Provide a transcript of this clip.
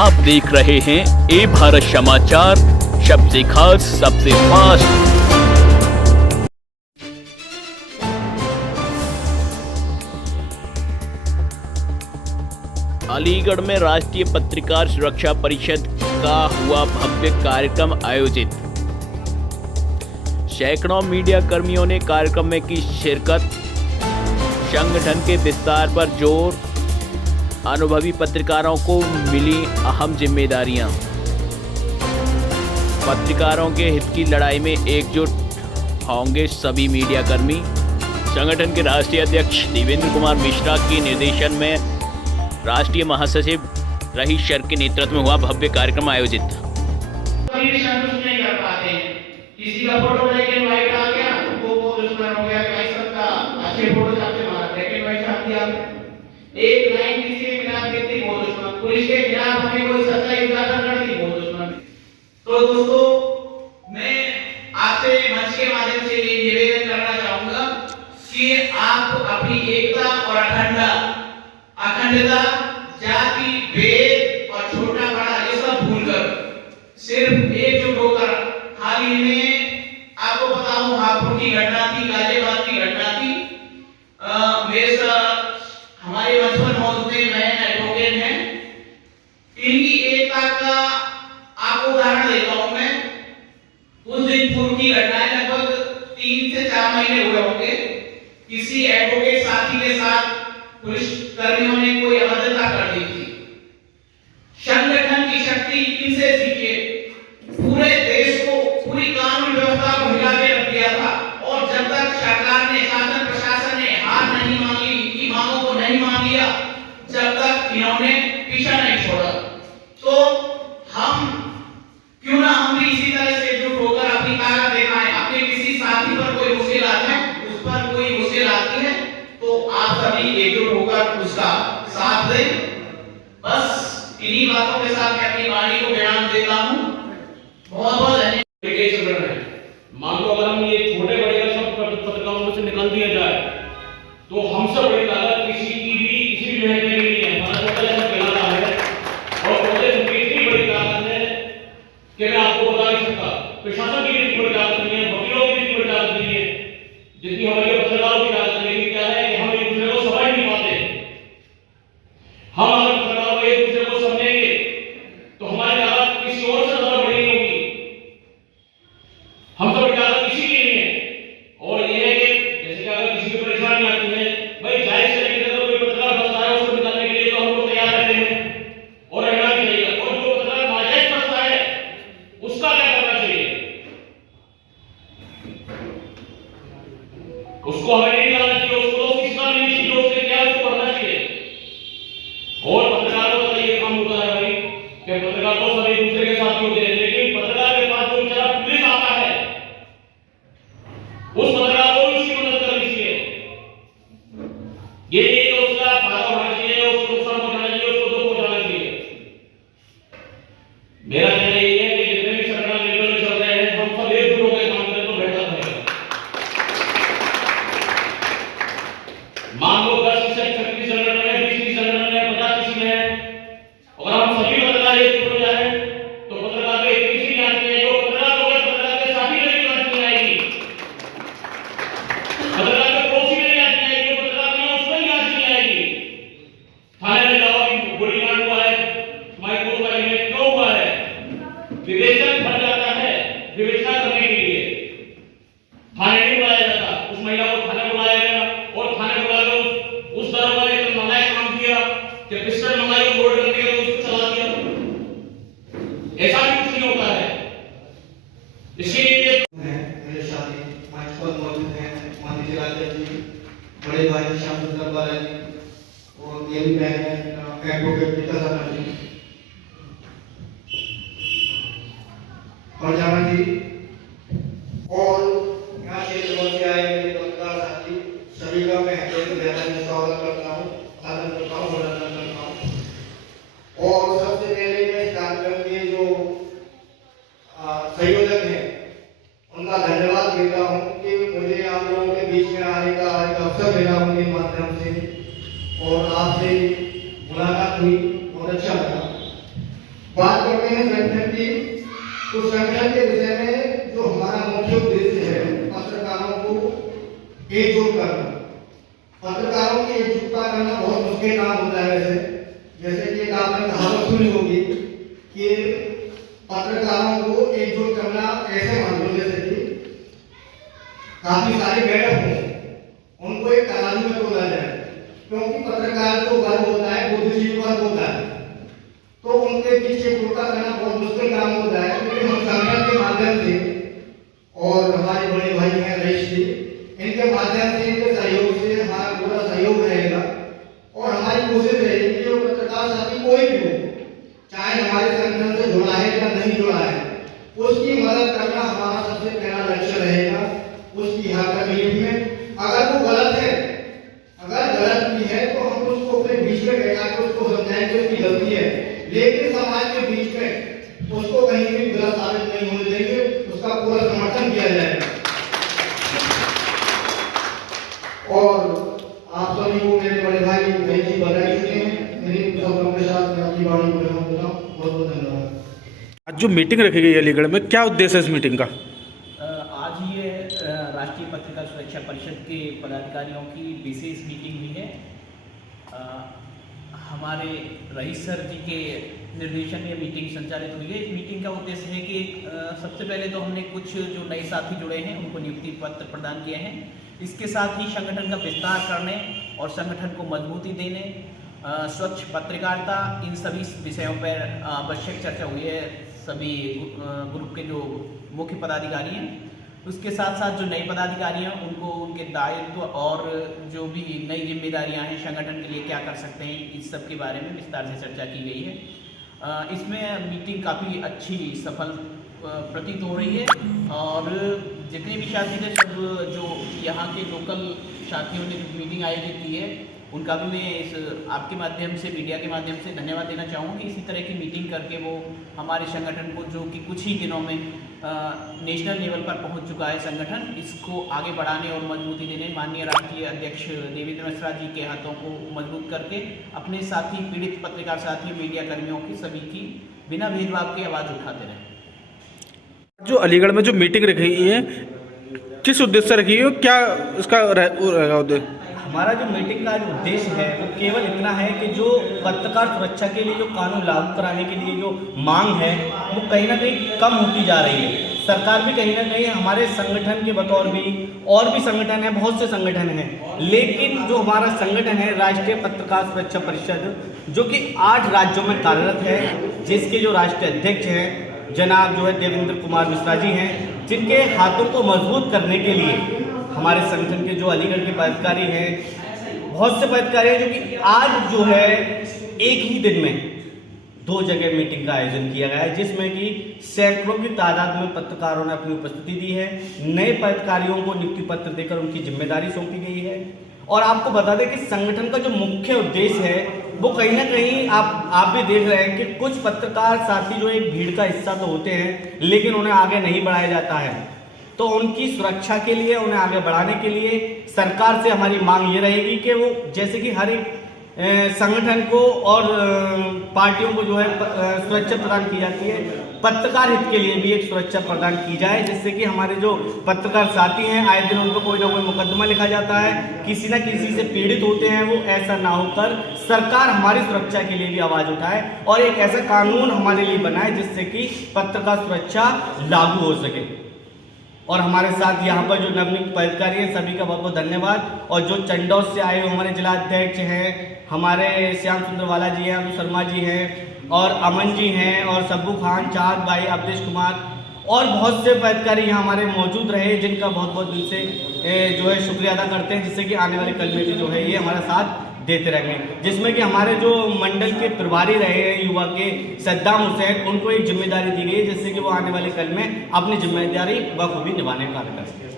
आप देख रहे हैं ए भारत समाचार, सबसे खास सबसे फास्ट। अलीगढ़ में राष्ट्रीय पत्रकार सुरक्षा परिषद का हुआ भव्य कार्यक्रम आयोजित। सैकड़ों मीडिया कर्मियों ने कार्यक्रम में की शिरकत। संगठन के विस्तार पर जोर, अनुभवी पत्रकारों को मिली अहम जिम्मेदारियां। पत्रकारों के हित की लड़ाई में एकजुट होंगे सभी मीडिया कर्मी। संगठन के राष्ट्रीय अध्यक्ष देवेंद्र कुमार मिश्रा के निर्देशन में राष्ट्रीय महासचिव रहीश शर्मा के नेतृत्व में हुआ भव्य कार्यक्रम आयोजित। किसी का फोटो ब्लैक एंड व्हाइट आ गया, वो दुश्मन हो गया, कई सबका अच्छे फोटो आपसे मारा, ब्लैक एंड व्हाइट छाप दिया। एक लाइन किसी के खिलाफ देती वो दुश्मन, पुलिस के खिलाफ हमें कोई सच्चाई उजागर कर दी वो दुश्मन। तो दोस्तों, मैं आपसे मंच के माध्यम से ये निवेदन करना चाहूंगा कि आप अपनी एकता और अखंडता, जाति भेद और छोटा बड़ा ये सब भूलकर सिर्फ एकजुट होकर हाल ही में आपको पता हो हापुड़ की घटना थी, गाजियाबाद की घटना थी। मेरे साथ हमारे मंच पर मौजूद बहन एडवोकेट हैं, इनकी एकता का आपको उदाहरण देता हूं मैं। उस दिन पूर्व की घटना लगभग 3 से 4 महीने हुए होंगे। किसी एडवोकेट साथी के साथ पुलिस कर्मियों ने कोई अभद्रता कर दी थी। संगठन की शक्ति इनसे सीखे, पूरे देश को, पूरी कानून व्यवस्था को हिला के रख दिया था। और जब तक सरकार ने, शासन प्रशासन ने हार नहीं मान ली, इनकी मांगों को नहीं मान लिया, जब तक इन्होंने पीछा नहीं छोड़ा। तो हम क्यों ना हम भी इसी तरह से एकजुट होकर अपनी ताकत दिखाएं। अपने किसी साथी पर कोई मुश्किल आती है, उस पर कोई मुश्किल आती है, तो आप सभी एकजुट होकर उसका साथ दें। बस इन्हीं बातों के साथ मैं अपनी वाणी को विराम देता हूं। बहुत मान लो अगर हम ये छोटे बड़े का सब पत्रकारों से निकाल दिया जाए तो हमसे बड़ी ताकत किसी की भी किसी भी महंगे नहीं है। हमारा छोटा जैसा फैलाना है और छोटे की इतनी बड़ी ताकत है कि मैं आपको बता नहीं सकता। प्रशासन की इतनी बड़ी ताकत नहीं है, वकीलों की इतनी बड़ी ताकत नहीं है जितनी हमारे पत्रकारों की ताकत है। लेकिन क्या है कि हम एक दूसरे को समझ नहीं पाते। हम अगर पत्रकारों को एक दूसरे को समझेंगे तो हमारी ताकत किसी और से ज्यादा बड़ी होगी। हम सब ताकत किसी की नहीं है। और ये है कि जैसे कि अगर किसी को परेशानी आती है, भाई जायज तरीके से अगर कोई पत्रकार फंसता है उसको निकालने के लिए तो हम लोग तैयार रहते हैं और रहना चाहिए। और जो पत्रकार नाजायज फंसता है उसका क्या करना चाहिए, उसको हमें नहीं निकालना चाहिए, उसको तो किसका नहीं चाहिए, उसके क्या उसको पढ़ना चाहिए। और पत्रकारों का ये काम होता है भाई कि पत्रकार तो सभी दूसरे के साथ होते हैं, लेकिन पत्रकार के पास जो बेचारा पुलिस आता है उस पत्रकार को उसकी मदद करनी चाहिए। ये नहीं कि उसका फायदा उठाना चाहिए, उसको नुकसान पहुंचाना चाहिए, उसको दुख पहुंचाना चाहिए। मेरा कहना ये है कि जितने भी संगठन लेवल में चल रहे हैं हम सब एकजुट होकर काम करें तो बेहतर रहेगा। मान लो 10% शक्ति संगठन है, 20 संगठन है, 50 किसी में है, अगर हम सभी पत्रकार एकजुट हो जाए तो पत्रकार में एक किसी जांच में जो पत्रकार हो गए पत्रकार के साथी नहीं जांच में आएगी, पत्रकार के पड़ोसी में जांच में आएगी, पत्रकार नहीं उसमें जांच में आएगी। थाने में जाओ कि गोलीकांड हुआ है, माइको वाली में क्यों हुआ है, विवेचन भर जाता है। विवेचना करने के लिए थाने नहीं बुलाया जाता, उस महिला को थाने बुलाया गया और थाने बुला कर उस दरोगा ने तो नालायक काम किया कि पिस्टल मंगाई, बोर्ड कर दिया, उसको चला दिया। ऐसा भी कुछ नहीं होता है। इसीलिए मेरे साथी मंच पर मौजूद हैं माननीय जिलाध्यक्ष जी, बड़े भाई श्याम सुंदर बाला जी और मेरी बहन एडवोकेट गीता शर्मा जी और जाना जी और यहाँ क्षेत्र से आए मेरे पत्रकार साथी सभी का मैं स्वागत करता हूँ, आदर करता हूँ, अभिनंदन करता हूँ। और सबसे पहले मैं इस कार्यक्रम के जो संयोजक हैं उनका धन्यवाद देता हूं कि मुझे आप लोगों के बीच में आने का एक अवसर मिला उनके माध्यम से और आपसे मुलाकात हुई, बहुत अच्छा लगा। तो संगठन के विषय में जो हमारा मुख्य उद्देश्य है, पत्रकारों को एकजुट करना। पत्रकारों की एकजुटता करना बहुत मुश्किल काम होता है। जैसे कि आपने कहावत सुनी होगी कि पत्रकारों को एकजुट करना ऐसे मान लो जैसे कि काफी सारे बैठक हों, उनको एक तराजू में तोला जाए, क्योंकि पत्रकार जो वर्ग होता है बुद्धिजीवी वर्ग होता है, तो उनके बीच एकजुटता करना बहुत मुश्किल काम होता है। लेकिन हम संगठन के माध्यम से और हमारे बड़े भाई हैं रईस जी, इनके माध्यम से, इनके सहयोग से हमारा पूरा सहयोग रहेगा और हमारी कोशिश रहेगी कि पत्रकार साथी कोई भी हो, चाहे हमारे संगठन से जुड़ा है या नहीं जुड़ा है, उसकी मदद करना हमारा सबसे पहला लक्ष्य रहेगा। उसकी हर तकलीफ में अगर वो गलत है, अगर गलत भी है तो हम उसको अपने बीच में बैठा कर उसको समझाएंगे उसकी गलती है, लेकिन समाज के बीच में उसको कहीं भी गलत साबित नहीं होने देंगे, उसका पूरा समर्थन किया जाएगा। और आप सभी को मेरे बड़े भाई कई चीज बता चुके हैं। मेरी शब्दों के साथ मैं अपनी वाणी को विराम देता हूं। बहुत बहुत धन्यवाद। आज जो मीटिंग रखी गई अलीगढ़ में, क्या उद्देश्य है इस मीटिंग का? आज ये राष्ट्रीय पत्रकार सुरक्षा परिषद के पदाधिकारियों की विशेष मीटिंग हुई है। हमारे रईस सर जी के निर्देशन में मीटिंग संचालित हुई है। इस मीटिंग का उद्देश्य है कि सबसे पहले तो हमने कुछ जो नए साथी जुड़े हैं उनको नियुक्ति पत्र प्रदान किए हैं। इसके साथ ही संगठन का विस्तार करने और संगठन को मजबूती देने, स्वच्छ पत्रकारिता, इन सभी विषयों पर आवश्यक चर्चा हुई है सभी ग्रुप के जो मुख्य पदाधिकारी हैं। उसके साथ साथ जो नए पदाधिकारी हैं उनको उनके दायित्व और जो भी नई जिम्मेदारियां हैं संगठन के लिए क्या कर सकते हैं, इस सब के बारे में विस्तार से चर्चा की गई है। इसमें मीटिंग काफ़ी अच्छी सफल प्रतीत हो रही है और जितने भी साथी थे सब जो यहाँ के लोकल साथियों ने मीटिंग आयोजित की है उनका भी मैं इस आपके माध्यम से, मीडिया के माध्यम से धन्यवाद देना चाहूँगा कि इसी तरह की मीटिंग करके वो हमारे संगठन को, जो कि कुछ ही दिनों में नेशनल लेवल पर पहुंच चुका है संगठन, इसको आगे बढ़ाने और मजबूती देने माननीय राष्ट्रीय अध्यक्ष देवेंद्र मिश्रा जी के हाथों को मजबूत करके अपने साथी, पीड़ित पत्रकार साथी, मीडिया कर्मियों की, सभी की बिना भेदभाव के आवाज़ उठाते रहें। जो अलीगढ़ में जो मीटिंग रखी है किस उद्देश्य से रखी है, क्या इसका रहेगा उद्देश्य? हमारा जो मीटिंग का जो उद्देश्य है वो केवल इतना है कि जो पत्रकार सुरक्षा के लिए जो कानून लागू कराने के लिए जो मांग है वो कहीं ना कहीं कम होती जा रही है। सरकार भी कहीं ना कहीं हमारे संगठन के बतौर भी, और भी संगठन है, बहुत से संगठन हैं, लेकिन जो हमारा संगठन है राष्ट्रीय पत्रकार सुरक्षा परिषद, जो कि 8 राज्यों में कार्यरत है, जिसके जो राष्ट्रीय अध्यक्ष हैं जनाब जो है देवेंद्र कुमार मिश्रा जी हैं, जिनके हाथों को मजबूत करने के लिए हमारे संगठन के जो अलीगढ़ के पदाधिकारी हैं, बहुत से पदाधिकारी हैं, जो कि आज जो है एक ही दिन में 2 जगह मीटिंग का आयोजन किया गया है, जिसमें कि सैकड़ों की तादाद में पत्रकारों ने अपनी उपस्थिति दी है। नए पदाधिकारियों को नियुक्ति पत्र देकर उनकी जिम्मेदारी सौंपी गई है। और आपको बता दें कि संगठन का जो मुख्य उद्देश्य है वो कहीं ना कहीं आप भी देख रहे हैं कि कुछ पत्रकार साथी जो एक भीड़ का हिस्सा तो होते हैं, लेकिन उन्हें आगे नहीं बढ़ाया जाता है। तो उनकी सुरक्षा के लिए, उन्हें आगे बढ़ाने के लिए सरकार से हमारी मांग ये रहेगी कि वो, जैसे कि हर एक संगठन को और पार्टियों को जो है सुरक्षा प्रदान की जाती है, पत्रकार हित के लिए भी एक सुरक्षा प्रदान की जाए, जिससे कि हमारे जो पत्रकार साथी हैं आए दिन उनको कोई ना कोई मुकदमा लिखा जाता है, किसी न किसी से पीड़ित होते हैं, वो ऐसा ना होकर सरकार हमारी सुरक्षा के लिए भी आवाज उठाए और एक ऐसा कानून हमारे लिए बनाए जिससे कि पत्रकार सुरक्षा लागू हो सके। और हमारे साथ यहाँ पर जो नवनियुक्त पदाधिकारी हैं सभी का बहुत बहुत धन्यवाद। और जो चंडौर से आए हुए हमारे जिला अध्यक्ष हैं, हमारे श्याम सुंदर वाला जी हैं, अनु शर्मा जी हैं और अमन जी हैं और सब्बू खान, चाँद भाई, अवधेश कुमार और बहुत से पदाधिकारी यहाँ हमारे मौजूद रहे, जिनका बहुत बहुत दिल से जो है शुक्रिया अदा करते हैं, जिससे कि आने वाले कल में भी जो है ये हमारा साथ देते रहेंगे। जिसमें कि हमारे जो मंडल के प्रभारी रहे हैं युवा के सद्दाम हुसैन, उनको एक जिम्मेदारी दी गई है, जिससे कि वो आने वाले कल में अपनी जिम्मेदारी बखूबी निभाने का कार्य करें।